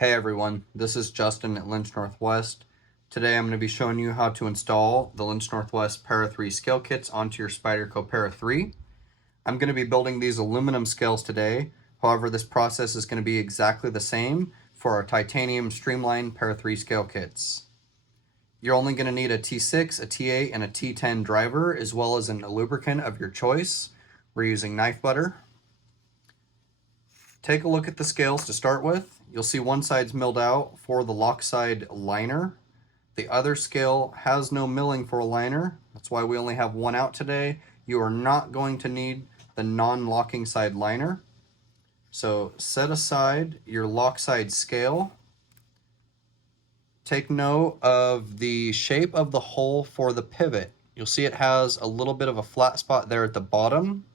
Hey everyone, this is Justin at Lynch Northwest. Today I'm going to be showing you how to install the Lynch Northwest Para 3 scale kits onto your Spyderco Para 3. I'm going to be building these aluminum scales today. However, this process is going to be exactly the same for our titanium Streamline Para 3 scale kits. You're only going to need a T6, a T8, and a T10 driver, as well as a lubricant of your choice. We're using knife butter. Take a look at the scales to start with. You'll see one side's milled out for the lock side liner. The other scale has no milling for a liner. That's why we only have one out today. You are not going to need the non-locking side liner. So set aside your lock side scale. Take note of the shape of the hole for the pivot. You'll see it has a little bit of a flat spot there at the bottom.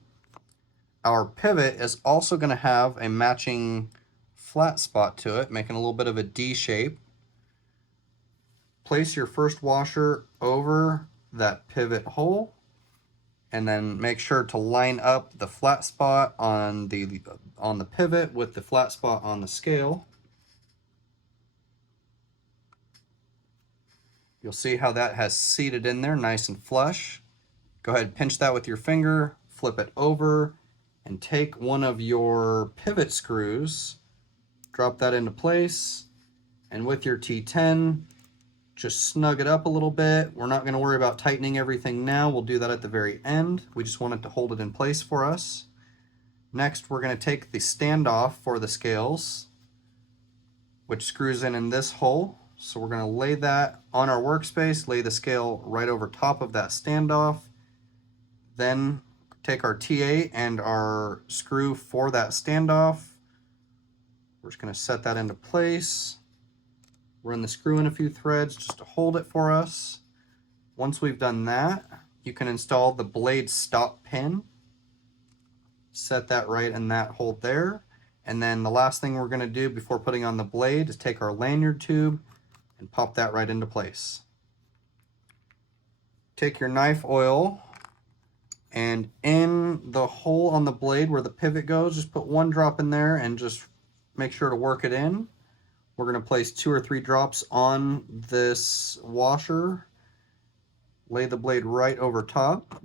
Our pivot is also going to have a matching flat spot to it, making a little bit of a D shape. Place your first washer over that pivot hole, and then make sure to line up the flat spot on the pivot with the flat spot on the scale. You'll see how that has seated in there nice and flush. Go ahead and pinch that with your finger, flip it over, and take one of your pivot screws, drop that into place, and with your T10, just snug it up a little bit. We're not going to worry about tightening everything now. We'll do that at the very end. We just want it to hold it in place for us. Next, we're going to take the standoff for the scales, which screws in this hole. So we're going to lay that on our workspace, lay the scale right over top of that standoff. Then take our T8 and our screw for that standoff. We're just going to set that into place. Run the screw in a few threads just to hold it for us. Once we've done that, you can install the blade stop pin. Set that right in that hole there. And then the last thing we're going to do before putting on the blade is take our lanyard tube and pop that right into place. Take your knife oil, and in the hole on the blade where the pivot goes, just put one drop in there and just make sure to work it in. We're going to place 2 or 3 drops on this washer. Lay the blade right over top.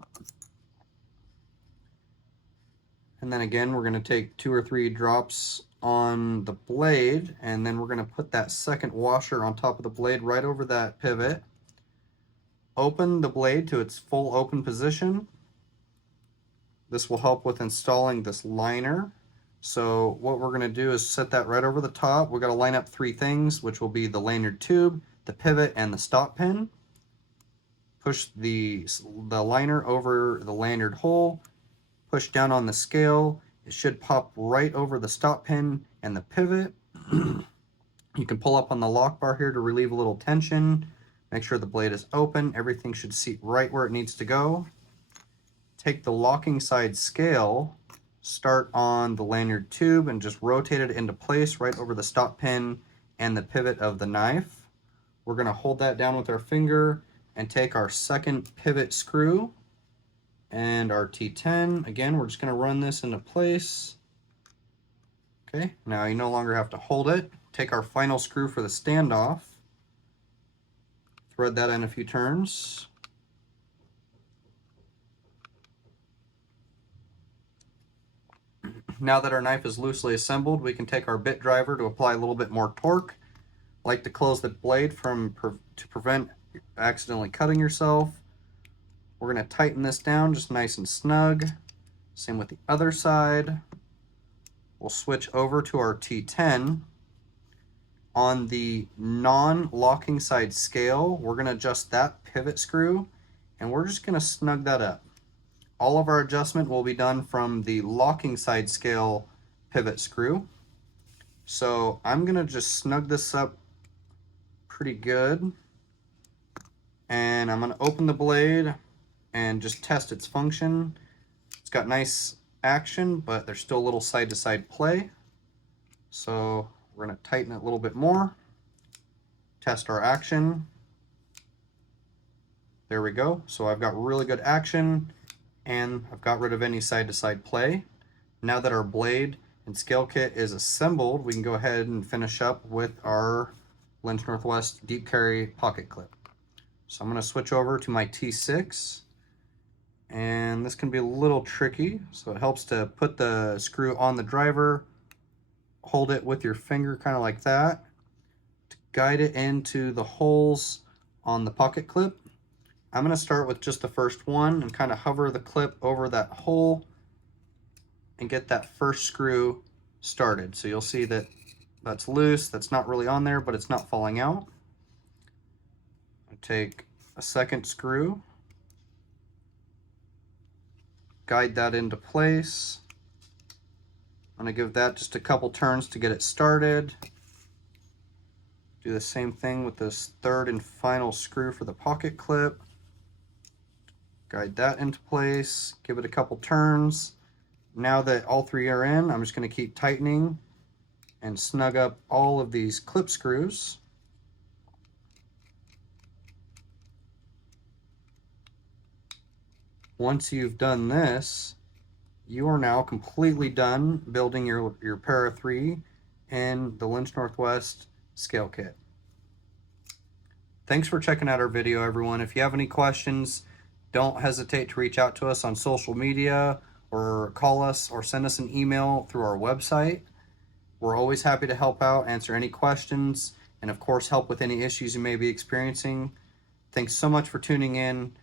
And then again, we're going to take 2 or 3 drops on the blade, and then we're going to put that second washer on top of the blade right over that pivot. Open the blade to its full open position. This will help with installing this liner. So what we're going to do is set that right over the top. We're going to line up 3 things, which will be the lanyard tube, the pivot, and the stop pin. Push the liner over the lanyard hole. Push down on the scale. It should pop right over the stop pin and the pivot. You can pull up on the lock bar here to relieve a little tension. Make sure the blade is open. Everything should seat right where it needs to go. Take the locking side scale, start on the lanyard tube, and just rotate it into place right over the stop pin and the pivot of the knife. We're going to hold that down with our finger and take our second pivot screw and our T10. Again, we're just going to run this into place. Okay, now you no longer have to hold it. Take our final screw for the standoff. Thread that in a few turns. Now that our knife is loosely assembled, we can take our bit driver to apply a little bit more torque. I like to close the blade to prevent accidentally cutting yourself. We're going to tighten this down just nice and snug. Same with the other side. We'll switch over to our T10. On the non-locking side scale, we're going to adjust that pivot screw, and we're just going to snug that up. All of our adjustment will be done from the locking side scale pivot screw. So I'm going to just snug this up pretty good. And I'm going to open the blade and just test its function. It's got nice action, but there's still a little side-to-side play. So we're going to tighten it a little bit more. Test our action. There we go. So I've got really good action, and I've got rid of any side-to-side play. Now that our blade and scale kit is assembled, we can go ahead and finish up with our Lynch Northwest deep carry pocket clip. So I'm going to switch over to my T6, and this can be a little tricky, so it helps to put the screw on the driver, hold it with your finger kind of like that, to guide it into the holes on the pocket clip. I'm going to start with just the first one and kind of hover the clip over that hole and get that first screw started. So you'll see that that's loose, that's not really on there, but it's not falling out. I take a second screw, guide that into place. I'm going to give that just a couple turns to get it started. Do the same thing with this third and final screw for the pocket clip. Guide that into place, give it a couple turns. Now that all three are in, I'm just going to keep tightening and snug up all of these clip screws. Once you've done this, you are now completely done building your Para 3 in the Lynch Northwest scale kit. Thanks for checking out our video, everyone. If you have any questions, don't hesitate to reach out to us on social media, or call us, or send us an email through our website. We're always happy to help out, answer any questions, and of course help with any issues you may be experiencing. Thanks so much for tuning in.